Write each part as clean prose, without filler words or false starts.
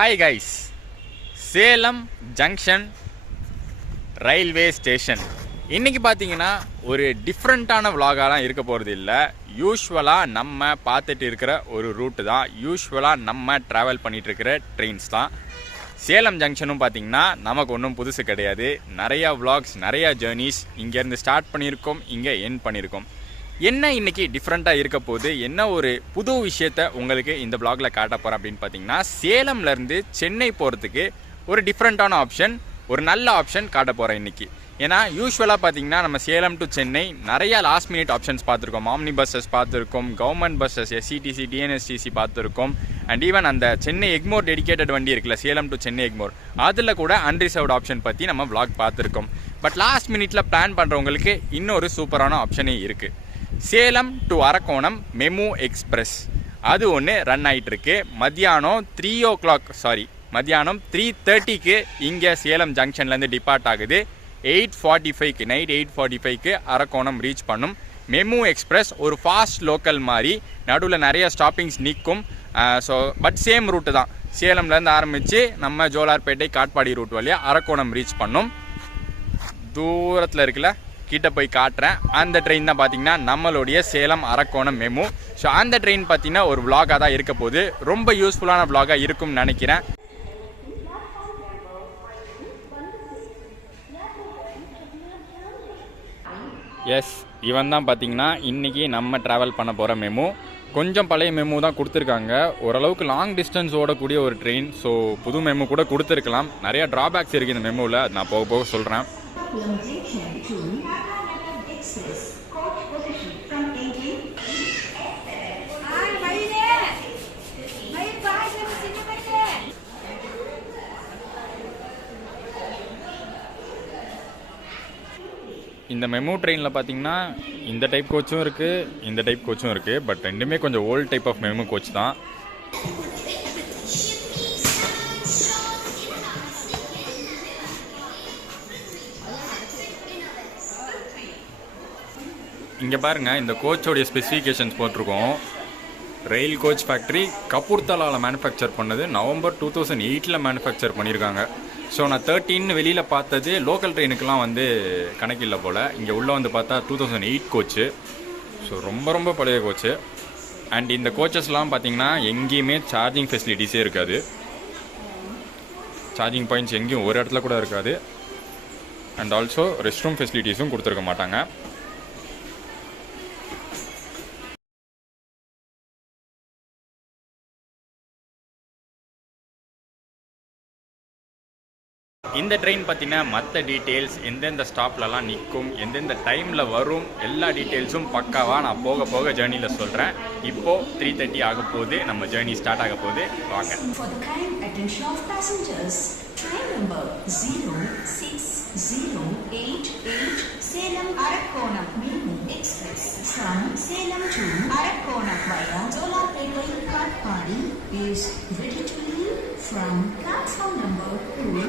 Hi guys, Salem junction railway station. இன்றைக்கி பார்த்தீங்கன்னா ஒரு டிஃப்ரெண்ட்டான விலாகாலாம் இருக்க போகிறது இல்லை. யூஸ்வலாக நம்ம பார்த்துட்டு இருக்கிற ஒரு ரூட்டு தான், யூஸ்வலாக நம்ம ட்ராவல் பண்ணிகிட்ருக்கிற ட்ரெயின்ஸ் தான். சேலம் ஜங்ஷனும் பார்த்திங்கன்னா நமக்கு ஒன்றும் புதுசு கிடையாது. நிறையா விலாக்ஸ், நிறையா ஜேர்னிஸ் இங்கேருந்து ஸ்டார்ட் பண்ணியிருக்கோம், இங்கே எண்ட் பண்ணியிருக்கோம். என்ன இன்றைக்கி டிஃப்ரெண்ட்டாக இருக்க போது, என்ன ஒரு புது விஷயத்தை உங்களுக்கு இந்த ப்ளாகில் காட்ட போகிறேன் அப்படின்னு பார்த்தீங்கன்னா, சேலம்லேருந்து சென்னை போகிறதுக்கு ஒரு டிஃப்ரெண்ட்டான ஆப்ஷன், ஒரு நல்ல ஆப்ஷன் காட்ட போகிறேன் இன்றைக்கி. ஏன்னா யூஸ்வலாக பார்த்தீங்கன்னா நம்ம சேலம் டு சென்னை நிறையா லாஸ்ட் மினிட் ஆப்ஷன்ஸ் பார்த்துருக்கோம். ஆம்னி பஸ்ஸஸ் பார்த்துருக்கோம், கவர்மெண்ட் பஸ்ஸஸ், எஸ்சிடிசி, டிஎன்எஸ்டிசி பார்த்துருக்கோம். அண்ட் ஈவன் அந்த சென்னை எக்மோர் டெடிக்கேட்டட் வண்டி இருக்குல்ல, சேலம் டு சென்னை எக்மோர், அதில் கூட அன்ரிசர்வ்டு ஆப்ஷன் பற்றி நம்ம வ்ளாக் பார்த்துருக்கோம். பட் லாஸ்ட் மினிட்ல பிளான் பண்ணுறவங்களுக்கு இன்னொரு சூப்பரான ஆப்ஷனே இருக்குது. Salem to Arakkonam MEMU express அது ஒன்று ரன் ஆகிட்டுருக்கு. மத்தியானம் 3:30க்கு இங்கே சேலம் ஜங்ஷன்லேருந்து டிபார்ட் ஆகுது. 8:45க்கு நைட் 8:45க்கு அரக்கோணம் ரீச் பண்ணும். மெமு எக்ஸ்பிரஸ் ஒரு ஃபாஸ்ட் லோக்கல் மாதிரி, நடுவில் நிறைய ஸ்டாப்பிங்ஸ் நிற்கும். ஸோ பட் சேம் ரூட்டு தான், சேலம்லேருந்து ஆரம்பித்து நம்ம ஜோலார்பேட்டை காட்பாடி ரூட் வழியாக அரக்கோணம் ரீச் பண்ணும். தூரத்தில் இருக்குல்ல, கிட்ட போய் காட்டுறேன். அந்த ட்ரெயின் தான் பார்த்தீங்கன்னா நம்மளுடைய சேலம் அரக்கோணம் மெமு. ஸோ அந்த ட்ரெயின் பார்த்தீங்கன்னா ஒரு விலாகாக தான் இருக்க போது, ரொம்ப யூஸ்ஃபுல்லான விலாகாக இருக்கும்னு நினைக்கிறேன். எஸ், இவன் தான் பார்த்தீங்கன்னா இன்றைக்கி நம்ம ட்ராவல் பண்ண போகிற மெமு. கொஞ்சம் பழைய மெமு தான் கொடுத்துருக்காங்க, ஓரளவுக்கு லாங் டிஸ்டன்ஸ் ஓடக்கூடிய ஒரு ட்ரெயின். ஸோ புது மெமு கூட கொடுத்துருக்கலாம். நிறையா ட்ராபேக்ஸ் இருக்குது இந்த மெமுவில், நான் போக போக சொல்கிறேன். இந்த மெமு ட்ரெயினில் பார்த்தீங்கன்னா இந்த டைப் கோச்சும் இருக்குது, இந்த டைப் கோச்சும் இருக்குது. பட் ரெண்டுமே கொஞ்சம் old type of MEMU coach தான். இங்கே பாருங்கள், இந்த கோச்சோடைய ஸ்பெசிஃபிகேஷன்ஸ் போட்டிருக்கோம். ரயில் கோச் ஃபேக்ட்ரி கபூர்தலாவில் மேனுஃபேக்சர் பண்ணது, நவம்பர் 2008 மேனுஃபேக்சர் பண்ணியிருக்காங்க. ஸோ நான் 13 வெளியில் பார்த்தது லோக்கல் ட்ரெயினுக்கெலாம் வந்து கணக்கில்லை போல். இங்கே உள்ளே வந்து பார்த்தா 2008 கோச்சு. ஸோ ரொம்ப ரொம்ப பழைய கோச்சு. அண்ட் இந்த கோச்சஸ்லாம் பார்த்திங்கன்னா எங்கேயுமே சார்ஜிங் ஃபெசிலிட்டிஸே இருக்காது. சார்ஜிங் பாயிண்ட்ஸ் எங்கேயும் ஒரு இடத்துல கூட இருக்காது. அண்ட் ஆல்சோ ரெஸ்ட் ரூம் ஃபெசிலிட்டிஸும் கொடுத்துருக்க மாட்டாங்க. இந்த ட்ரெயின் பார்த்தீங்கன்னா மற்ற டீட்டெயில்ஸ், எந்தெந்த ஸ்டாப்லலாம் நிற்கும், எந்தெந்த டைமில் வரும், எல்லா டீட்டெயில்ஸும் பக்காவாக நான் போக போக ஜேர்னியில் சொல்கிறேன். இப்போது 3:30 ஆக போகுது, நம்ம ஜேர்னி ஸ்டார்ட் ஆக போகுது, வாங்க. Salem-Arakkonam MEMU Express from Salem to Arakkonam via jolarpettai katpadi is ready to leave from platform number 2.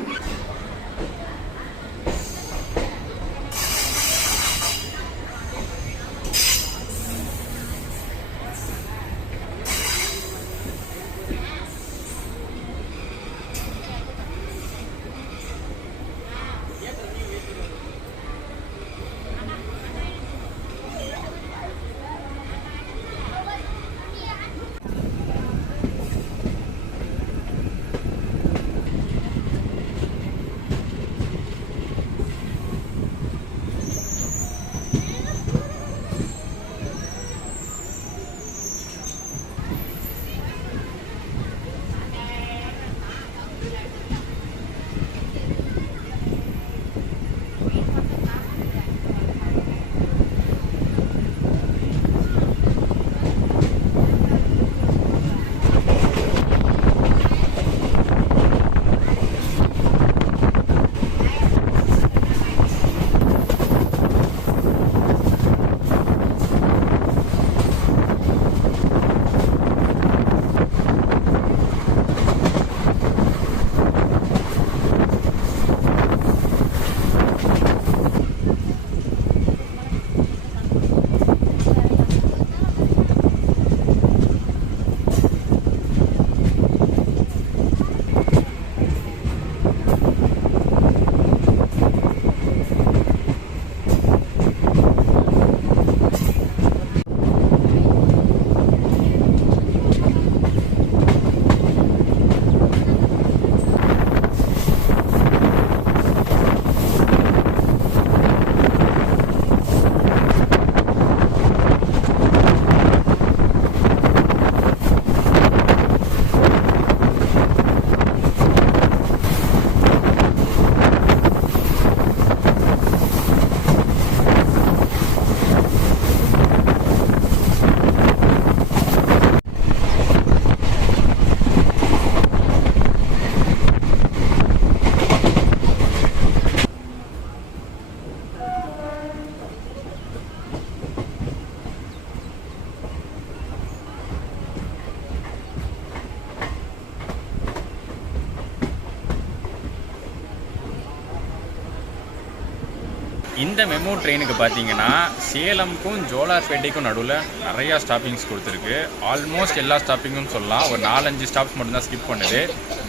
இந்த மெமு ட்ரெயினுக்கு பார்த்தீங்கன்னா சேலம்க்கும் ஜோலார்பேட்டைக்கும் நடுவில் நிறையா ஸ்டாப்பிங்ஸ் கொடுத்துருக்கு. ஆல்மோஸ்ட் எல்லா ஸ்டாப்பிங்கும் சொல்லலாம். ஒரு 4-5 ஸ்டாப்ஸ் மட்டும்தான் ஸ்கிப் பண்ணுது.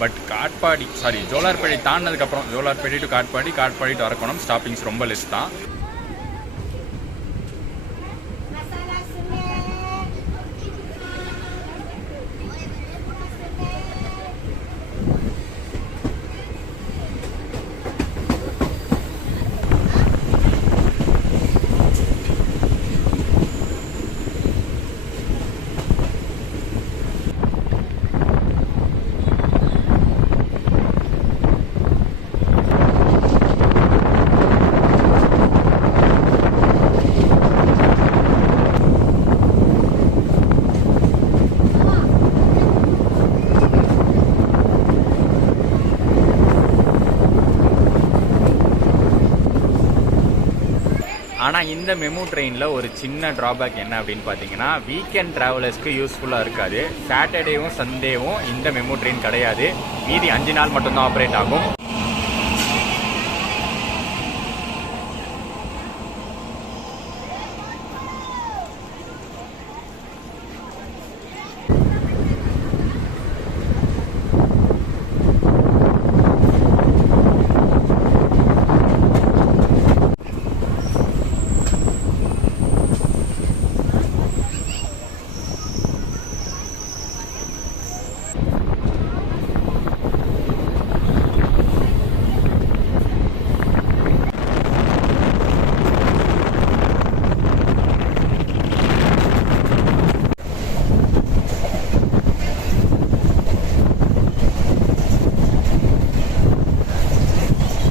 பட் ஜோலார்பேட்டை தாண்டினதுக்கப்புறம் Jolarpettai to Katpadi to Arakkonam stoppings ரொம்ப லெஸ் தான். ஆனால் இந்த மெமு ட்ரெயினில் ஒரு சின்ன ட்ராபேக் என்ன அப்படின்னு பார்த்தீங்கன்னா, வீக்கெண்ட் ட்ராவலர்ஸ்க்கு யூஸ்ஃபுல்லாக இருக்காது. சாட்டர்டேவும் சண்டேவும் இந்த மெமு ட்ரெயின் கிடையாது. மீதி 5 நாள் மட்டும்தான் ஆப்ரேட் ஆகும்.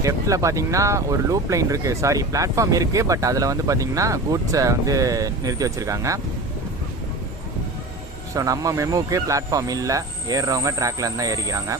லெஃப்டில் பார்த்தீங்கன்னா ஒரு லூப் லைன் இருக்குது, பிளாட்ஃபார்ம் இருக்குது. பட் அதில் வந்து பார்த்தீங்கன்னா கூட்ஸை வந்து நிறுத்தி வச்சுருக்காங்க. ஸோ நம்ம மெமுக்கு பிளாட்ஃபார்ம் இல்லை, ஏறுறவங்க ட்ராக்ல இருந்து தான் ஏறிக்கிறாங்க.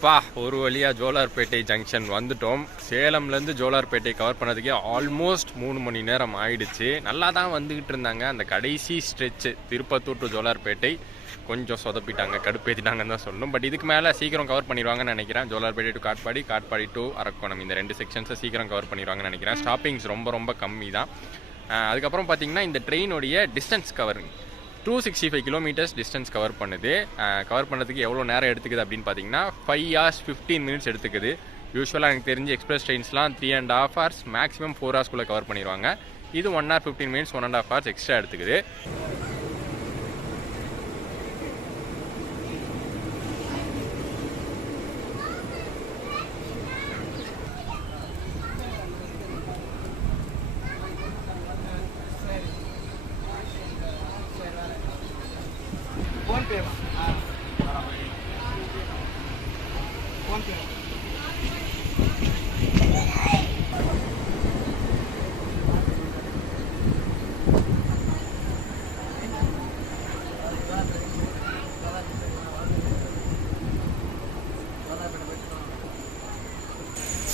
ஒரு வழியாக ஜோலார்பேட்டை ஜங்ஷன் வந்துட்டோம். சேலம்லேருந்து ஜோலார்பேட்டை கவர் பண்ணதுக்கே ஆல்மோஸ்ட் 3 மணி நேரம் ஆயிடுச்சு. நல்லா தான் வந்துக்கிட்டு இருந்தாங்க. அந்த கடைசி ஸ்ட்ரெச்சு திருப்பத்தூர் டு ஜோலார்பேட்டை கொஞ்சம் சொதப்பிட்டாங்க, கடுப்பேற்றிட்டாங்கன்னு தான் சொல்லணும். பட் இதுக்கு மேலே சீக்கிரம் கவர் பண்ணிடுவாங்கன்னு நினைக்கிறேன். ஜோலார்பேட்டை டு காட்பாடி, காட்பாடி டு அரக்கோணம், இந்த 2 செக்ஷன்ஸை சீக்கிரம் கவர் பண்ணிடுவாங்கன்னு நினைக்கிறேன். ஸ்டாப்பிங்ஸ் ரொம்ப கம்மி தான். அதுக்கப்புறம் பார்த்தீங்கன்னா இந்த ட்ரெயினுடைய distance covering 265 kilometres distance cover பண்ணுது. கவர் பண்ணுறதுக்கு எவ்வளோ நேரம் எடுத்துக்குது அப்படின்னு பார்த்தீங்கன்னா 5 hours 15 minutes எடுத்துக்குது. யூஸ்வலாக எனக்கு தெரிஞ்சு எக்ஸ்பிரஸ் ட்ரெயின்ஸ்லாம் 3.5 hours மேக்ஸிமம் 4 hours கவர் பண்ணிடுவாங்க. இது 1 hour 15 minutes 1.5 hours எக்ஸ்ட்ரா எடுத்துக்குது.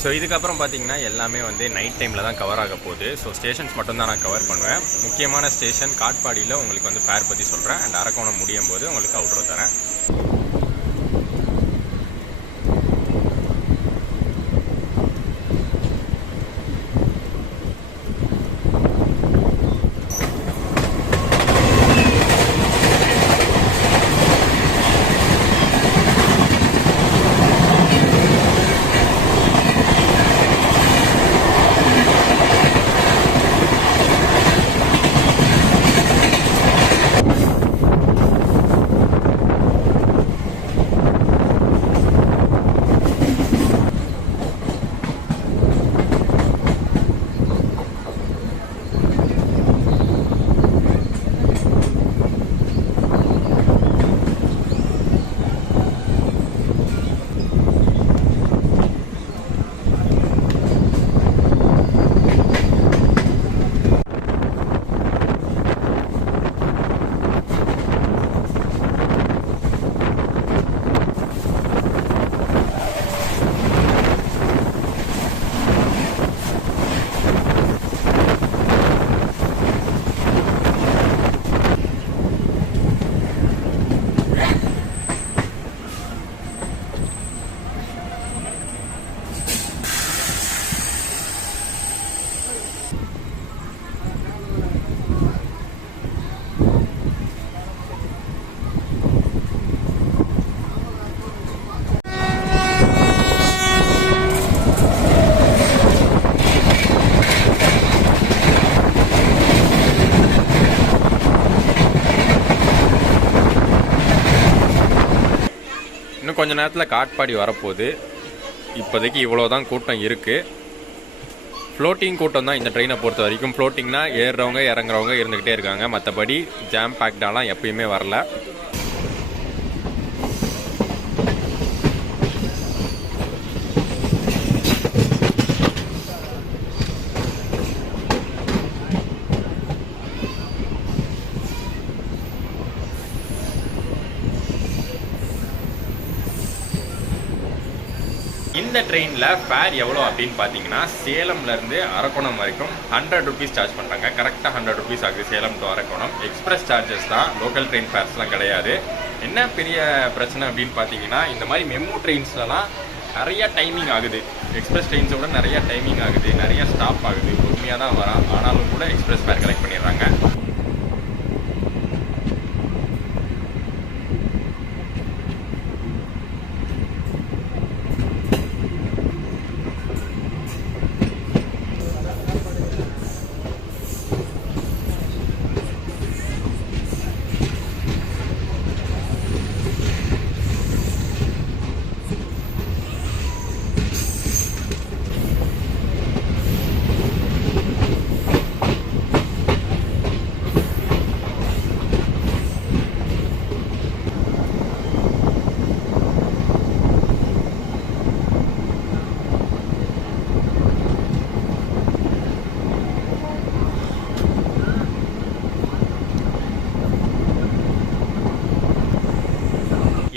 ஸோ இதுக்கப்புறம் பார்த்தீங்கன்னா எல்லாமே வந்து நைட் டைமில் தான் கவர் ஆக போகுது. ஸோ ஸ்டேஷன்ஸ் மட்டும்தான் நான் கவர் பண்ணுவேன். முக்கியமான ஸ்டேஷன் காட்பாடியில் உங்களுக்கு வந்து ஃபேர் பற்றி சொல்கிறேன். அண்ட் அரக்கோணம் முடியும் போது உங்களுக்கு அவுட்ரோ தரேன். இன்னும் கொஞ்ச நேரத்தில் காட்பாடி வரப்போகுது. இப்போதைக்கு இவ்வளோ தான் கூட்டம் இருக்குது. ஃப்ளோட்டிங் கூட்டம் தான் இந்த ட்ரெயினை பொறுத்த வரைக்கும். ஃப்ளோட்டிங்னா ஏறுறவங்க இறங்குறவங்க இருந்துக்கிட்டே இருக்காங்க. மற்றபடி ஜாம் பேக்டாலாம் எப்பயுமே வரல. இந்த ட்ரெயினில் ஃபேர் எவ்வளோ அப்படின்னு பார்த்தீங்கன்னா சேலம்லேருந்து அரக்கோணம் வரைக்கும் 100 rupees சார்ஜ் பண்ணுறாங்க. கரெக்டாக 100 rupees ஆகுது Salem to Arakkonam. Express charges தான், லோக்கல் ட்ரெயின் ஃபேர்ஸ்லாம் கிடையாது. என்ன பெரிய பிரச்சனை அப்படின்னு பார்த்தீங்கன்னா இந்த மாதிரி மெமு ட்ரெயின்ஸ்லலாம் நிறைய டைமிங் ஆகுது. எக்ஸ்பிரஸ் ட்ரெயின்ஸோட நிறைய டைமிங் ஆகுது, நிறைய ஸ்டாப் ஆகுது. பொறுமையாக தான் வரா, ஆனாலும் கூட எக்ஸ்பிரஸ் ஃபேர் கலெக்ட் பண்ணிடுறாங்க.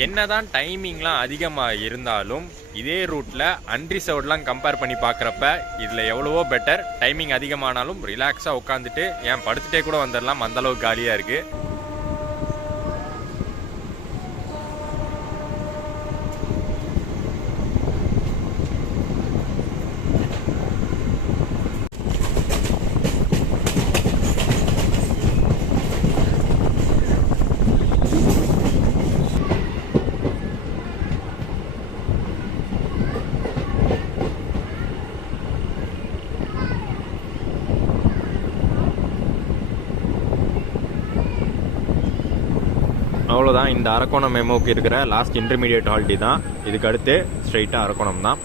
என்னதான் டைமிங்லாம் அதிகமாக இருந்தாலும் இதே ரூட்டில் அன்ரிசர்வ்ட்லாம் கம்பேர் பண்ணி பார்க்குறப்ப இதில் எவ்வளவோ பெட்டர். டைமிங் அதிகமானாலும் ரிலாக்ஸாக உட்காந்துட்டு ஏன் படுத்துகிட்டே கூட வந்துடலாம், அந்தளவுக்கு காலியாக இருக்குது. அவ்வளோதான், இந்த அரக்கோணம் மெமோக்கு இருக்கிற லாஸ்ட் இன்டர்மீடியட் ஹால்ட்டி தான். இதுக்கு அடுத்து ஸ்ட்ரைட்டாக அரக்கோணம் தான்.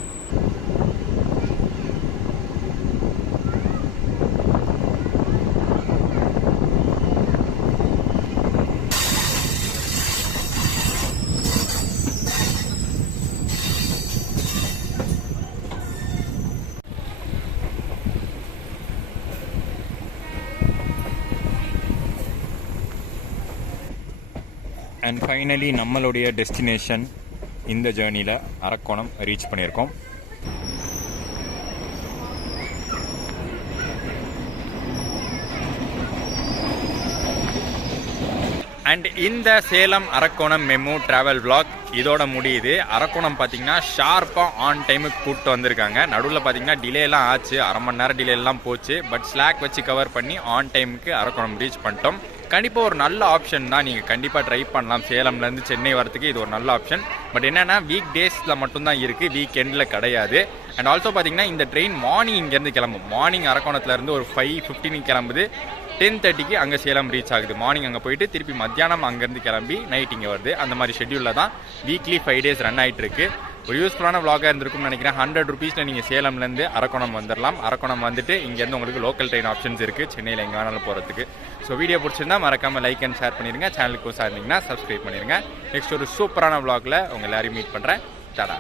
அண்ட் ஃபைனலி நம்மளுடைய டெஸ்டினேஷன் இந்த ஜேர்னியில் அரக்கோணம் ரீச் பண்ணியிருக்கோம். அண்ட் இந்த Salem Arakkonam MEMU travel vlog இதோட முடியுது. அரக்கோணம் பார்த்தீங்கன்னா ஷார்ப்பாக ஆன் டைமுக்கு கூப்பிட்டு வந்திருக்காங்க. நடுவில் பார்த்தீங்கன்னா டிலேலாம் ஆச்சு, அரை மணி நேரம் டிலேலாம் போச்சு. பட் ஸ்லாக் வச்சு கவர் பண்ணி ஆன் டைமுக்கு அரக்கோணம் ரீச் பண்ணிட்டோம். கண்டிப்பாக ஒரு நல்ல ஆப்ஷன் தான், நீங்கள் கண்டிப்பாக ட்ரை பண்ணலாம். சேலம்லேருந்து சென்னை வரத்துக்கு இது ஒரு நல்ல ஆப்ஷன். பட் என்னென்னா வீக் டேஸில் மட்டும்தான் இருக்குது, வீக் எண்டில் கிடையாது. அண்ட் ஆல்சோ பார்த்தீங்கன்னா இந்த ட்ரெயின் மார்னிங் இங்கேருந்து கிளம்பும். மார்னிங் அரக்கோணத்துலேருந்து ஒரு 5:15 கிளம்புது. 10:30க்கு அங்கே சேலம் ரீச் ஆகுது. மார்னிங் அங்கே போயிட்டு திருப்பி மத்தியானம் அங்கேருந்து கிளம்பி நைட் இங்கே வருது. அந்த மாதிரி ஷெட்யூலில் தான் வீக்லி 5 days ரன் ஆகிட்டு இருக்கு. ஒரு யூஸ்ஃபுல்லான vlog-ஆக இருந்திருக்கும்னு நினைக்கிறேன். 100 rupees நீங்கள் சேலம்லேருந்து அரக்கோணம் வந்துடலாம். அரக்கோணம் வந்துட்டு இங்கேருந்து உங்களுக்கு லோக்கல் ட்ரெயின் ஆப்ஷன்ஸ் இருக்குது சென்னையில் எங்கே வேணாலும் போகிறதுக்கு. ஸோ வீடியோ பிடிச்சிருந்தா மறக்காமல் லைக் அண்ட் ஷேர் பண்ணிடுங்க. சேனலுக்கு புதுசாக இருந்தீங்கன்னா சப்ஸ்கிரைப் பண்ணிடுங்க. நெக்ஸ்ட் ஒரு சூப்பரான vlog-ல உங்கள் எல்லாரையும் மீட் பண்ணுறேன். டாடா.